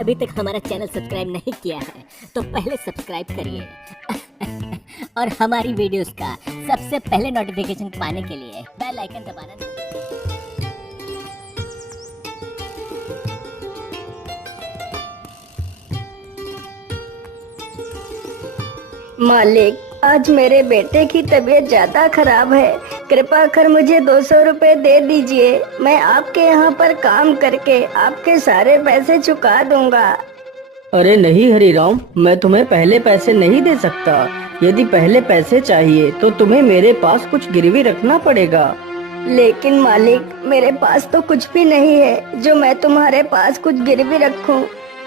अभी तक हमारा चैनल सब्सक्राइब नहीं किया है तो पहले सब्सक्राइब करिए और हमारी वीडियोस का सबसे पहले नोटिफिकेशन पाने के लिए बेल आइकन दबाना ना मालिक, आज मेरे बेटे की तबीयत ज्यादा खराब है। कृपा कर मुझे 200 रुपए दे दीजिए। मैं आपके यहाँ पर काम करके आपके सारे पैसे चुका दूंगा। अरे नहीं हरिराम, मैं तुम्हें पहले पैसे नहीं दे सकता। यदि पहले पैसे चाहिए तो तुम्हें मेरे पास कुछ गिरवी रखना पड़ेगा। लेकिन मालिक, मेरे पास तो कुछ भी नहीं है जो मैं तुम्हारे पास कुछ गिरवी रखूं।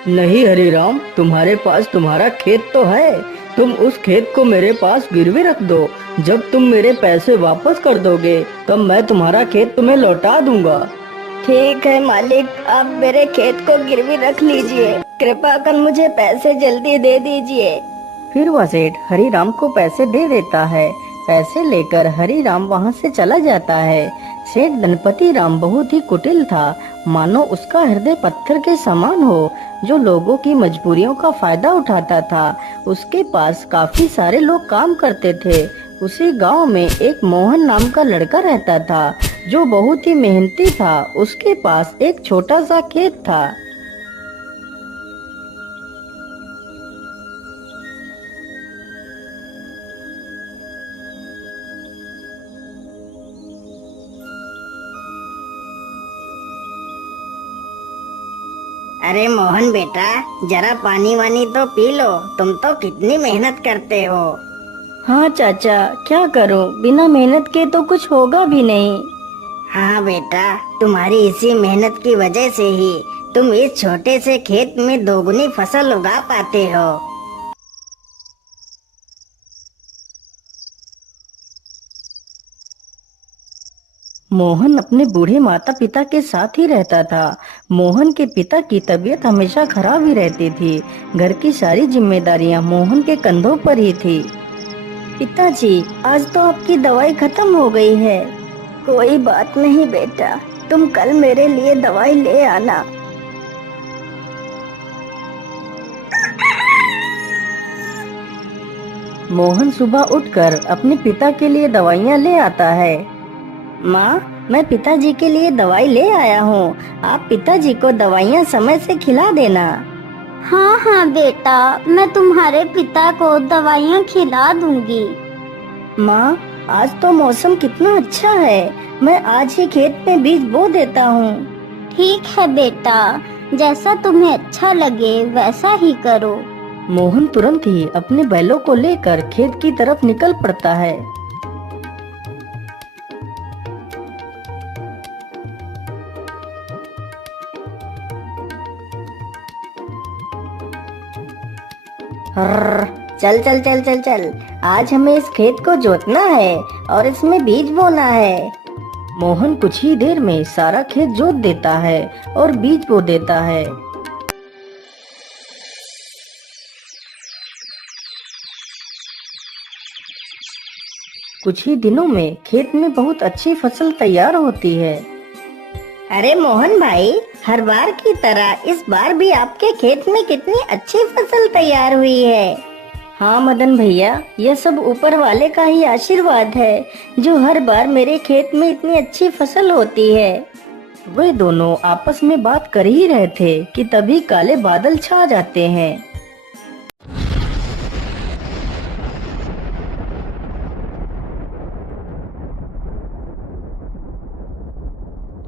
नहीं हरिराम, तुम्हारे पास तुम्हारा खेत तो है। तुम उस खेत को मेरे पास गिरवी रख दो। जब तुम मेरे पैसे वापस कर दोगे तब मैं तुम्हारा खेत तुम्हें लौटा दूंगा। ठीक है मालिक, आप मेरे खेत को गिरवी रख लीजिए। कृपा कर मुझे पैसे जल्दी दे दीजिए। फिर वह सेठ हरिराम को पैसे दे देता है। पैसे लेकर हरिराम वहाँ से चला जाता है। सेठ गणपति राम बहुत ही कुटिल था, मानो उसका हृदय पत्थर के समान हो, जो लोगों की मजबूरियों का फायदा उठाता था। उसके पास काफी सारे लोग काम करते थे। उसी गांव में एक मोहन नाम का लड़का रहता था, जो बहुत ही मेहनती था। उसके पास एक छोटा सा खेत था। अरे मोहन बेटा, जरा पानी वानी तो पी लो। तुम तो कितनी मेहनत करते हो। हाँ चाचा, क्या करूं, बिना मेहनत के तो कुछ होगा भी नहीं। हाँ बेटा, तुम्हारी इसी मेहनत की वजह से ही तुम इस छोटे से खेत में दोगुनी फसल उगा पाते हो। मोहन अपने बूढ़े माता पिता के साथ ही रहता था। मोहन के पिता की तबीयत हमेशा खराब ही रहती थी। घर की सारी जिम्मेदारियां मोहन के कंधों पर ही थी। पिताजी, आज तो आपकी दवाई खत्म हो गई है। कोई बात नहीं बेटा, तुम कल मेरे लिए दवाई ले आना। मोहन सुबह उठकर अपने पिता के लिए दवाइयाँ ले आता है। माँ, मैं पिताजी के लिए दवाई ले आया हूँ। आप पिताजी को दवाइयाँ समय से खिला देना। हाँ हाँ बेटा, मैं तुम्हारे पिता को दवाइयाँ खिला दूंगी। माँ, आज तो मौसम कितना अच्छा है। मैं आज ही खेत में बीज बो देता हूँ। ठीक है बेटा, जैसा तुम्हें अच्छा लगे वैसा ही करो। मोहन तुरंत ही अपने बैलों को लेकर खेत की तरफ निकल पड़ता है। चल चल चल चल चल, आज हमें इस खेत को जोतना है और इसमें बीज बोना है। मोहन कुछ ही देर में सारा खेत जोत देता है और बीज बो देता है। कुछ ही दिनों में खेत में बहुत अच्छी फसल तैयार होती है। अरे मोहन भाई, हर बार की तरह इस बार भी आपके खेत में कितनी अच्छी फसल तैयार हुई है। हाँ मदन भैया, यह सब ऊपर वाले का ही आशीर्वाद है, जो हर बार मेरे खेत में इतनी अच्छी फसल होती है। वे दोनों आपस में बात कर ही रहे थे कि तभी काले बादल छा जाते हैं।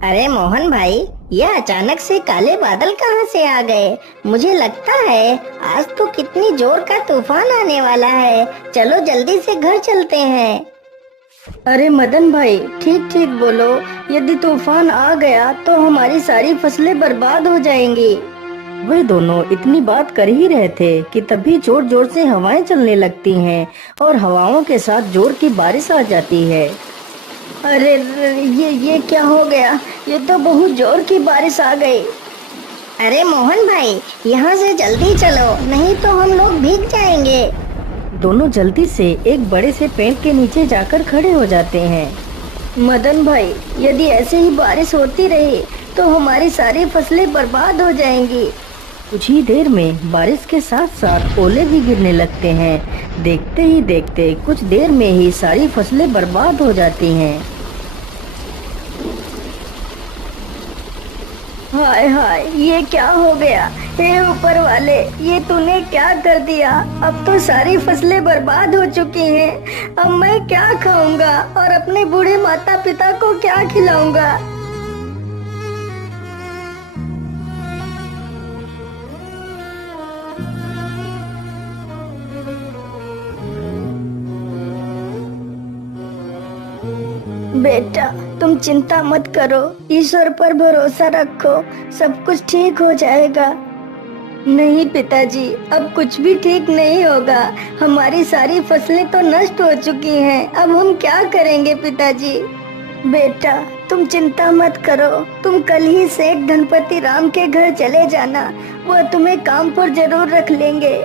अरे मोहन भाई, यह अचानक से काले बादल कहाँ से आ गए? मुझे लगता है आज तो कितनी जोर का तूफान आने वाला है। चलो जल्दी से घर चलते हैं। अरे मदन भाई, ठीक ठीक बोलो। यदि तूफान आ गया तो हमारी सारी फसलें बर्बाद हो जाएंगी। वे दोनों इतनी बात कर ही रहे थे कि तभी जोर जोर से हवाएं चलने लगती हैं और हवाओं के साथ जोर की बारिश आ जाती है। अरे ये क्या हो गया? ये तो बहुत जोर की बारिश आ गई। अरे मोहन भाई, यहाँ से जल्दी चलो, नहीं तो हम लोग भीग जाएंगे। दोनों जल्दी से एक बड़े से पेड़ के नीचे जाकर खड़े हो जाते हैं। मदन भाई, यदि ऐसे ही बारिश होती रही तो हमारी सारी फसलें बर्बाद हो जाएंगी। कुछ ही देर में बारिश के साथ साथ ओले भी गिरने लगते हैं। देखते ही देखते कुछ देर में ही सारी फसलें बर्बाद हो जाती हैं। हाय हाय, ये क्या हो गया? हे ऊपर वाले, ये तूने क्या कर दिया? अब तो सारी फसलें बर्बाद हो चुकी हैं। अब मैं क्या खाऊंगा और अपने बूढ़े माता पिता को क्या खिलाऊंगा? बेटा, तुम चिंता मत करो, ईश्वर पर भरोसा रखो, सब कुछ ठीक हो जाएगा। नहीं पिताजी, अब कुछ भी ठीक नहीं होगा। हमारी सारी फसलें तो नष्ट हो चुकी हैं। अब हम क्या करेंगे पिताजी? बेटा, तुम चिंता मत करो। तुम कल ही सेठ धनपति राम के घर चले जाना, वह तुम्हें काम पर जरूर रख लेंगे।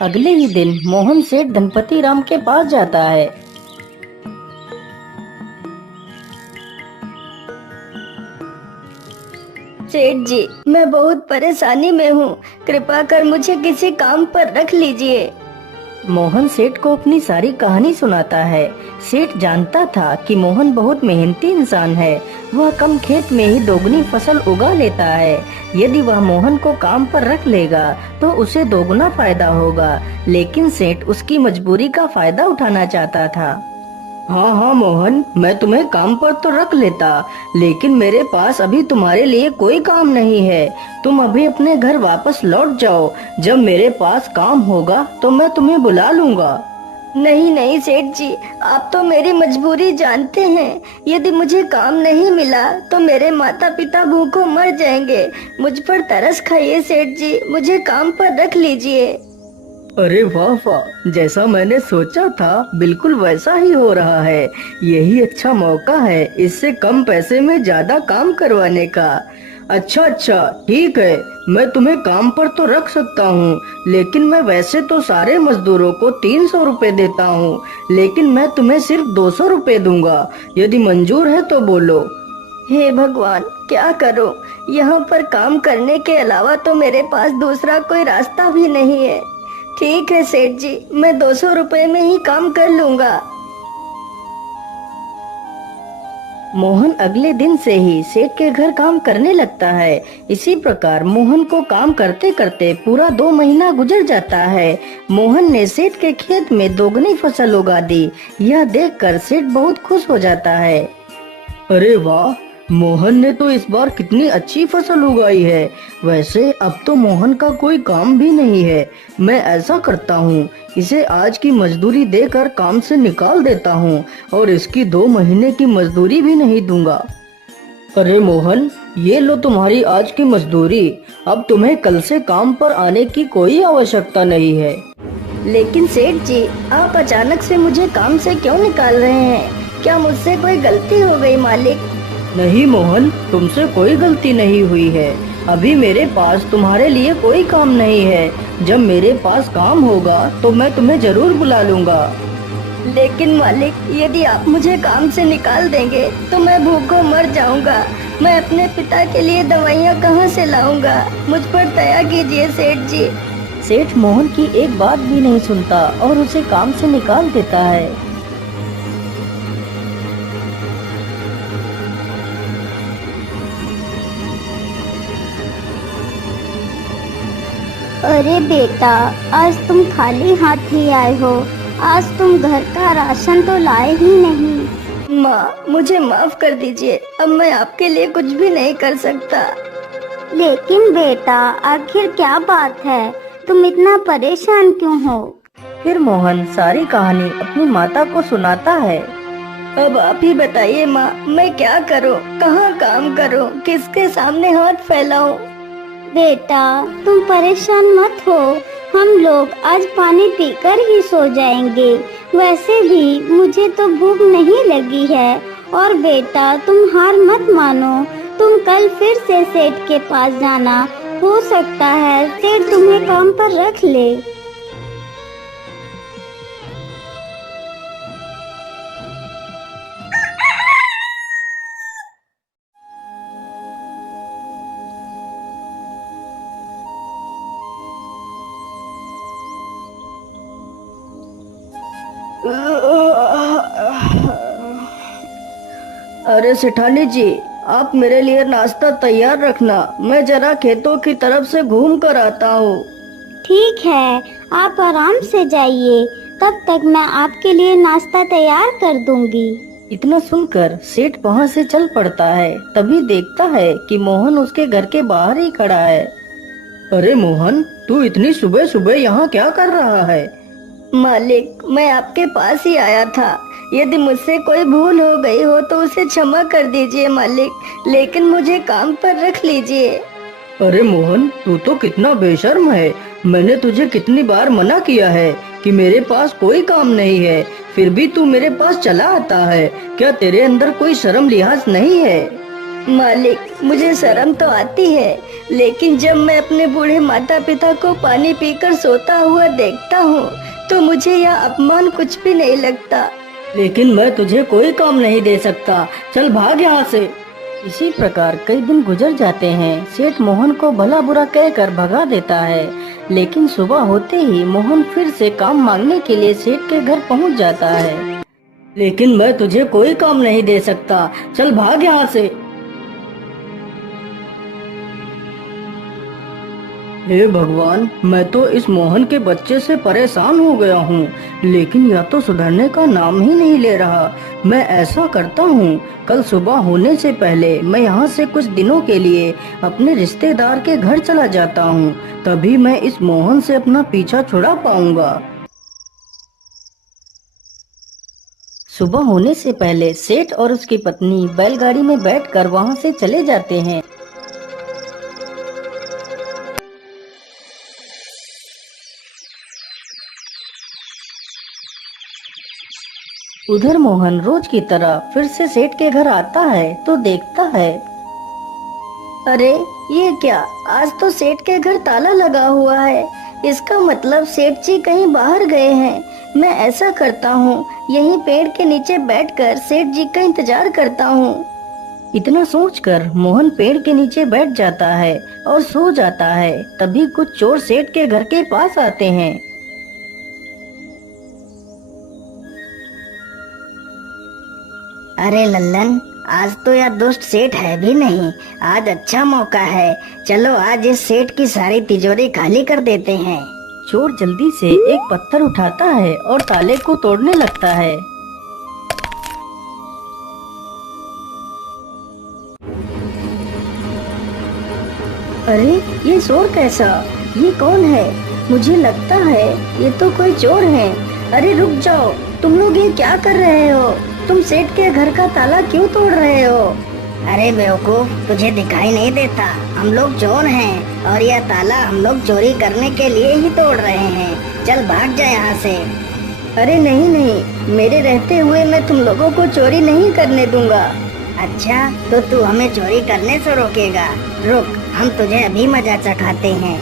अगले ही दिन मोहन सेठ धनपति राम के पास जाता है। सेठ जी, मैं बहुत परेशानी में हूँ, कृपा कर मुझे किसी काम पर रख लीजिए। मोहन सेठ को अपनी सारी कहानी सुनाता है। सेठ जानता था कि मोहन बहुत मेहनती इंसान है। वह कम खेत में ही दोगुनी फसल उगा लेता है। यदि वह मोहन को काम पर रख लेगा तो उसे दोगुना फायदा होगा, लेकिन सेठ उसकी मजबूरी का फायदा उठाना चाहता था। हाँ हाँ मोहन, मैं तुम्हें काम पर तो रख लेता, लेकिन मेरे पास अभी तुम्हारे लिए कोई काम नहीं है। तुम अभी अपने घर वापस लौट जाओ। जब मेरे पास काम होगा तो मैं तुम्हें बुला लूंगा। नहीं नहीं सेठ जी, आप तो मेरी मजबूरी जानते हैं। यदि मुझे काम नहीं मिला तो मेरे माता पिता भूखों मर जाएंगे। मुझ पर तरस खाइए सेठ जी, मुझे काम पर रख लीजिए। अरे वाह वाह, जैसा मैंने सोचा था बिल्कुल वैसा ही हो रहा है। यही अच्छा मौका है इससे कम पैसे में ज्यादा काम करवाने का। अच्छा अच्छा ठीक है, मैं तुम्हें काम पर तो रख सकता हूँ, लेकिन मैं वैसे तो सारे मजदूरों को 300 रुपए देता हूँ, लेकिन मैं तुम्हें सिर्फ 200 रुपए दूंगा। यदि मंजूर है तो बोलो। हे भगवान, क्या करो? यहाँ पर काम करने के अलावा तो मेरे पास दूसरा कोई रास्ता भी नहीं है। ठीक है सेठ जी, मैं 200 रुपए में ही काम कर लूंगा। मोहन अगले दिन से ही सेठ के घर काम करने लगता है। इसी प्रकार मोहन को काम करते करते पूरा 2 महीना गुजर जाता है। मोहन ने सेठ के खेत में दोगुनी फसल उगा दी। यह देखकर सेठ बहुत खुश हो जाता है। अरे वाह, मोहन ने तो इस बार कितनी अच्छी फसल उगाई है। वैसे अब तो मोहन का कोई काम भी नहीं है। मैं ऐसा करता हूँ, इसे आज की मजदूरी देकर काम से निकाल देता हूँ और इसकी 2 महीने की मजदूरी भी नहीं दूंगा। अरे मोहन, ये लो तुम्हारी आज की मजदूरी। अब तुम्हें कल से काम पर आने की कोई आवश्यकता नहीं है। लेकिन सेठ जी, आप अचानक से मुझे काम से क्यों निकाल रहे हैं? क्या मुझसे कोई गलती हो गई मालिक? नहीं मोहन, तुमसे कोई गलती नहीं हुई है। अभी मेरे पास तुम्हारे लिए कोई काम नहीं है। जब मेरे पास काम होगा तो मैं तुम्हें जरूर बुला लूंगा। लेकिन मालिक, यदि आप मुझे काम से निकाल देंगे तो मैं भूखों मर जाऊंगा। मैं अपने पिता के लिए दवाइयाँ कहाँ से लाऊंगा? मुझ पर दया कीजिए सेठ जी। सेठ मोहन की एक बात भी नहीं सुनता और उसे काम से निकाल देता है। अरे बेटा, आज तुम खाली हाथ ही आए हो। आज तुम घर का राशन तो लाए ही नहीं। माँ, मुझे माफ कर दीजिए। अब मैं आपके लिए कुछ भी नहीं कर सकता। लेकिन बेटा, आखिर क्या बात है? तुम इतना परेशान क्यों हो? फिर मोहन सारी कहानी अपनी माता को सुनाता है। अब आप ही बताइए माँ, मैं क्या करूँ? कहाँ काम करूँ? किसके सामने हाथ फैलाऊं? बेटा, तुम परेशान मत हो। हम लोग आज पानी पीकर ही सो जाएंगे। वैसे भी मुझे तो भूख नहीं लगी है। और बेटा, तुम हार मत मानो। तुम कल फिर से सेठ के पास जाना। हो सकता है सेठ तुम्हें काम पर रख ले। अरे सेठानी जी, आप मेरे लिए नाश्ता तैयार रखना, मैं जरा खेतों की तरफ से घूम कर आता हूँ। ठीक है, आप आराम से जाइए, तब तक मैं आपके लिए नाश्ता तैयार कर दूंगी। इतना सुनकर सेठ वहाँ से चल पड़ता है। तभी देखता है कि मोहन उसके घर के बाहर ही खड़ा है। अरे मोहन, तू इतनी सुबह सुबह यहाँ क्या कर रहा है? मालिक, मैं आपके पास ही आया था। यदि मुझसे कोई भूल हो गई हो तो उसे क्षमा कर दीजिए मालिक, लेकिन मुझे काम पर रख लीजिए। अरे मोहन, तू तो कितना बेशर्म है। मैंने तुझे कितनी बार मना किया है कि मेरे पास कोई काम नहीं है, फिर भी तू मेरे पास चला आता है। क्या तेरे अंदर कोई शर्म लिहाज नहीं है? मालिक, मुझे शर्म तो आती है, लेकिन जब मैं अपने बूढ़े माता पिता को पानी पीकर सोता हुआ देखता हूँ तो मुझे यह अपमान कुछ भी नहीं लगता। लेकिन मैं तुझे कोई काम नहीं दे सकता, चल भाग यहाँ से। इसी प्रकार कई दिन गुजर जाते हैं। सेठ मोहन को भला बुरा कहकर भगा देता है, लेकिन सुबह होते ही मोहन फिर से काम मांगने के लिए सेठ के घर पहुंच जाता है। लेकिन मैं तुझे कोई काम नहीं दे सकता, चल भाग यहाँ से। हे भगवान, मैं तो इस मोहन के बच्चे से परेशान हो गया हूँ, लेकिन यह तो सुधरने का नाम ही नहीं ले रहा। मैं ऐसा करता हूँ, कल सुबह होने से पहले मैं यहाँ से कुछ दिनों के लिए अपने रिश्तेदार के घर चला जाता हूँ, तभी मैं इस मोहन से अपना पीछा छुड़ा पाऊंगा। सुबह होने से पहले सेठ और उसकी पत्नी बैलगाड़ी में बैठकर वहाँ से चले जाते हैं। उधर मोहन रोज की तरह फिर से सेठ के घर आता है तो देखता है, अरे ये क्या, आज तो सेठ के घर ताला लगा हुआ है। इसका मतलब सेठ जी कहीं बाहर गए हैं। मैं ऐसा करता हूँ, यहीं पेड़ के नीचे बैठकर सेठ जी का इंतजार करता हूँ। इतना सोचकर मोहन पेड़ के नीचे बैठ जाता है और सो जाता है। तभी कुछ चोर सेठ के घर के पास आते हैं। अरे लल्लन, आज तो यह दुष्ट सेठ है भी नहीं। आज अच्छा मौका है, चलो आज इस सेठ की सारी तिजोरी खाली कर देते हैं। चोर जल्दी से एक पत्थर उठाता है और ताले को तोड़ने लगता है। अरे ये शोर कैसा? ये कौन है? मुझे लगता है ये तो कोई चोर है। अरे रुक जाओ, तुम लोग ये क्या कर रहे हो? तुम सेठ के घर का ताला क्यों तोड़ रहे हो? अरे बेवकूफ, तुझे दिखाई नहीं देता? हम लोग चोर हैं और यह ताला हम लोग चोरी करने के लिए ही तोड़ रहे हैं। चल भाग जा यहाँ से। अरे नहीं नहीं, मेरे रहते हुए मैं तुम लोगों को चोरी नहीं करने दूंगा। अच्छा, तो तू हमें चोरी करने से रोकेगा? रुक, हम तुझे अभी मजा चखाते हैं।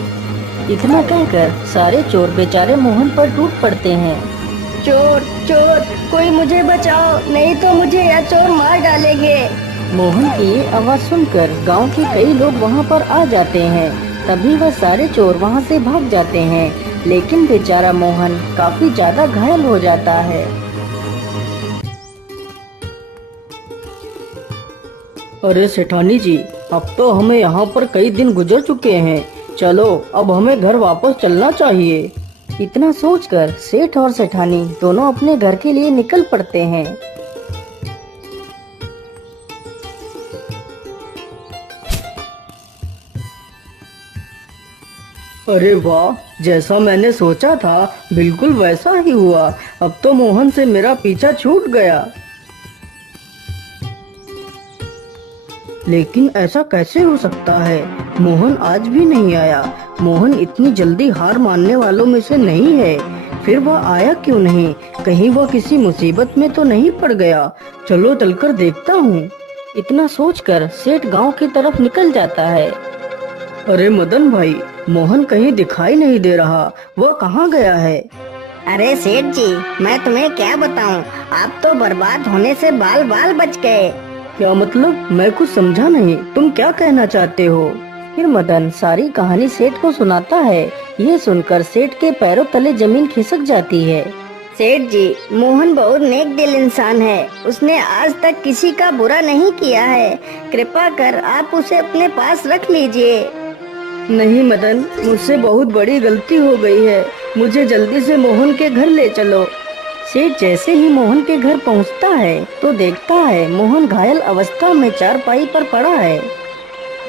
इतना कहकर सारे चोर बेचारे मोहन पर टूट पड़ते हैं। चोर चोर, कोई मुझे बचाओ, नहीं तो मुझे यह चोर मार डालेंगे। मोहन की ये आवाज सुनकर गांव के कई लोग वहां पर आ जाते हैं। तभी वह सारे चोर वहां से भाग जाते हैं, लेकिन बेचारा मोहन काफी ज्यादा घायल हो जाता है। अरे सेठानी जी, अब तो हमें यहाँ पर कई दिन गुजर चुके हैं, चलो अब हमें घर वापस चलना चाहिए। इतना सोचकर सेठ और सेठानी दोनों अपने घर के लिए निकल पड़ते हैं। अरे वाह, जैसा मैंने सोचा था बिल्कुल वैसा ही हुआ। अब तो मोहन से मेरा पीछा छूट गया। लेकिन ऐसा कैसे हो सकता है? मोहन आज भी नहीं आया। मोहन इतनी जल्दी हार मानने वालों में से नहीं है। फिर वह आया क्यों नहीं? कहीं वह किसी मुसीबत में तो नहीं पड़ गया? चलो चलकर देखता हूँ। इतना सोचकर सेठ गांव की तरफ निकल जाता है। अरे मदन भाई, मोहन कहीं दिखाई नहीं दे रहा, वह कहाँ गया है? अरे सेठ जी, मैं तुम्हें क्या बताऊं, आप तो बर्बाद होने से बाल बाल बच गए। क्या मतलब? मैं कुछ समझा नहीं, तुम क्या कहना चाहते हो? फिर मदन सारी कहानी सेठ को सुनाता है। ये सुनकर सेठ के पैरों तले जमीन खिसक जाती है। सेठ जी, मोहन बहुत नेक दिल इंसान है। उसने आज तक किसी का बुरा नहीं किया है। कृपा कर आप उसे अपने पास रख लीजिए। नहीं मदन, मुझसे बहुत बड़ी गलती हो गई है। मुझे जल्दी से मोहन के घर ले चलो। सेठ जैसे ही मोहन के घर पहुंचता है तो देखता है मोहन घायल अवस्था में चारपाई पर पड़ा है।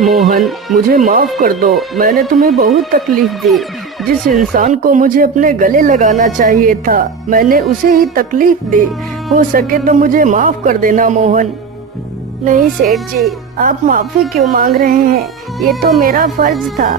मोहन, मुझे माफ कर दो, मैंने तुम्हें बहुत तकलीफ दी। जिस इंसान को मुझे अपने गले लगाना चाहिए था, मैंने उसे ही तकलीफ दी। हो सके तो मुझे माफ कर देना मोहन। नहीं सेठ जी, आप माफी क्यों मांग रहे हैं? ये तो मेरा फर्ज था।